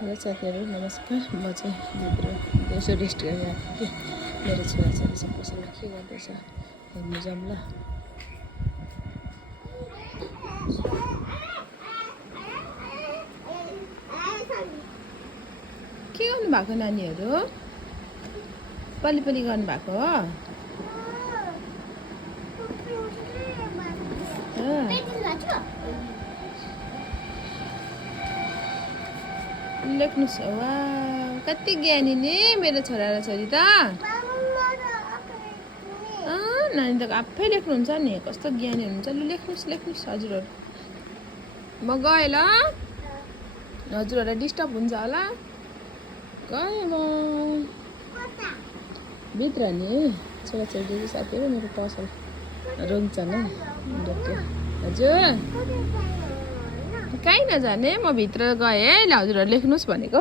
Hello साथीहरू नमस्कार। म चाहिँ भित्र यसो रेस्ट गरिरहेको थिएँ कि मेरो छोराछोरी चाहिँ कसैले के गर्दैछ हेर्नु जाऊँ ल। के गर्नु भएको नानीहरू? पल्ली गर्नुभएको हो? लेख्नुहोस्। वा कति ज्ञानी नि मेरो छोरा र छोरी त। नानी त आफै लेख्नुहुन्छ नि, कस्तो ज्ञानी हुनुहुन्छ। लु लेख्नुहोस् हजुरहरू। म गएँ ल, हजुरहरूलाई डिस्टर्ब हुन्छ होला। गएँ म भित्र नि। छोराछोरी साथीहरू मेरो पसल रुन्छन् है। हजुर कहीँ नजाने, म भित्र गएँ है। ल हजुरहरू लेख्नुहोस् भनेको।